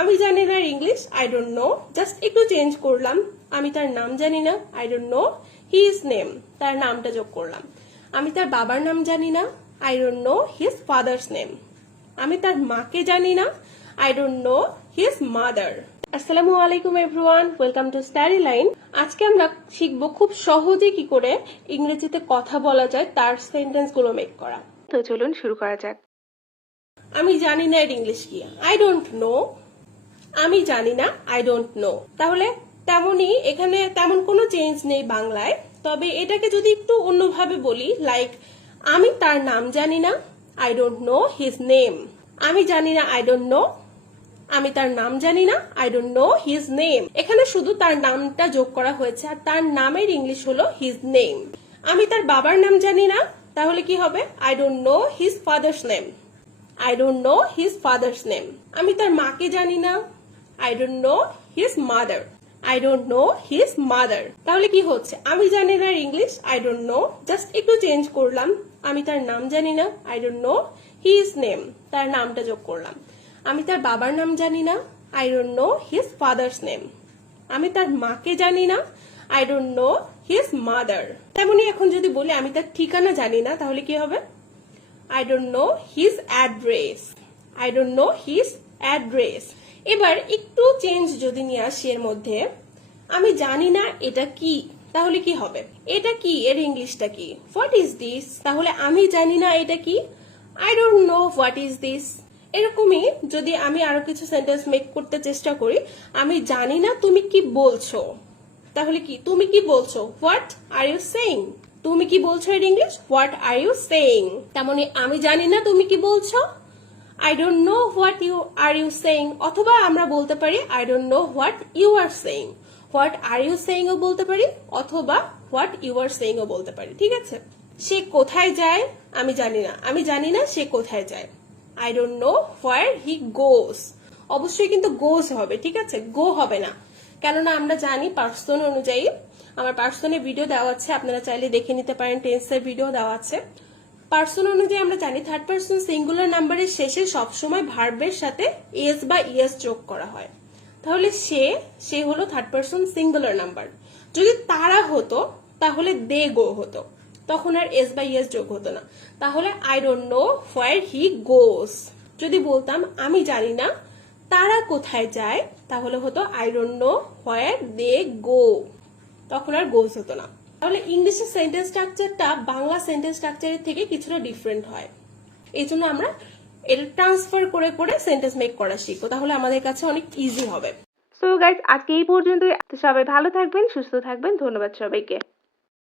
আমি জানি না English, I don't no, just একটু চেঞ্জ করলাম। আমি তার নাম জানি না, I don't know his name, তার নামটা যোগ করলাম। আমি তার বাবার নাম জানি না, I don't know his father's name. আমি তার মাকে জানি না, I don't know his mother. আসসালামু আলাইকুম everyone, welcome to study line. আজকে আমরা শিখবো খুব সহজে কি করে ইংরেজিতে কথা বলা যায়, তার সেন্টেন্স গুলো মেক করা। তো চলুন শুরু করা যাক। আমি জানি না এর ইংলিশ কি, আই ডোন্ট নো। আমি জানি না, আই ডোন্ট নো। তাহলে তেমনি এখানে তেমন কোনো চেঞ্জ নেই বাংলায়, তবে এটাকে যদি একটু অন্যভাবে বলি, লাইক আমি তার নাম জানি না, I don't know his name. আমি জানি না, আই ডোন্ট নো। আমি তার নাম জানি না, I don't know his name. এখানে শুধু তার নামটা যোগ করা হয়েছে, আর তার নামের ইংলিশ হলো হিজ নেম। আমি তার বাবার নাম জানি না, তাহলে কি হবে? I don't know his father's name. I don't know his father's name. আমি তার মাকে জানি না, I don't know his mother. I don't know his mother. তাহলে কি হচ্ছে? আমি জানি না English, I don't no, just একটু চেঞ্জ করলাম। আমি তার নাম জানি না, I don't know his name, তার নামটা যোগ করলাম। আমি তার বাবার নাম জানি না, I don't know his father's name. আমি তার মাকে জানি না, I don't know his mother. তেমনি এখন যদি বলি আমি তার ঠিকানা জানি না, তাহলে কি হবে? I don't know his address. I don't know his address. এবার একটু চেঞ্জ যদি নিয়ে আসি এর মধ্যে, আমি জানি না এটা কি, তাহলে কি হবে? এটা কি, এর ইংলিশটা কি? What is this? তাহলে আমি জানি না এটা কি, I don't know what is this. এরকমই যদি আমি আরো কিছু সেন্টেন্স মেক করতে চেষ্টা করি, আমি জানি না তুমি কি বলছো, তাহলে কি, তুমি কি বলছো? What are you saying? তুমি কি বলছো এর English? What are you saying. তেমনি আমি জানি না তুমি কি বলছো, I don't know what you are you saying. অথবা আমরা বলতে পারি I don't know what you are saying. What are you saying ও বলতে পারি, অথবা হোয়াট ইউ আর সেইং ও বলতে পারি। ঠিক আছে? সে কোথায় যায়? আমি জানি না। আমি জানি না সে কোথায় যায়। আই ডোন্ট নো হোয়ার হি গোস। অবশ্যই কিন্তু গোস হবে, ঠিক আছে? গো হবে না, কেননা আমরা জানি পার্সন অনুযায়ী, আমার পার্সনের ভিডিও দেওয়া আছে, আপনারা চাইলে দেখে নিতে পারেন, টেন্সের ভিডিও দেওয়া আছে। পার্সন অনুযায়ী আমরা জানি থার্ড পার্সন সিঙ্গুলার নাম্বারের শেষে সবসময় ভার্বের সাথে এস বা ইএস যোগ করা হয়। তাহলে সে হলো থার্ড পার্সন সিঙ্গুলার নাম্বার। যদি তারা হতো তাহলে দে গো হতো, তখন আর এস বা ইএস যোগ হতো না। তাহলে আই ডোন্ট নো হোয়ার হি গোস। যদি বলতাম আমি জানি না তারা কোথায় যায়, তাহলে হতো আই ডোন্ট নো হোয়ার দে গো, তখন আর গোস হতো না। তাহলে ইংলিশের সেন্টেন্স স্ট্রাকচারটা বাংলা সেন্টেন্স স্ট্রাকচারের থেকে কিছুটা ডিফারেন্ট হয়। এই জন্য আমরা এটা ট্রান্সফার করে করে সেন্টেন্স মেক করা শিখবো, তাহলে আমাদের কাছে অনেক ইজি হবে। সো গাইস, আজকে এই পর্যন্তই। সবাই ভালো থাকবেন, সুস্থ থাকবেন। ধন্যবাদ সবাইকে।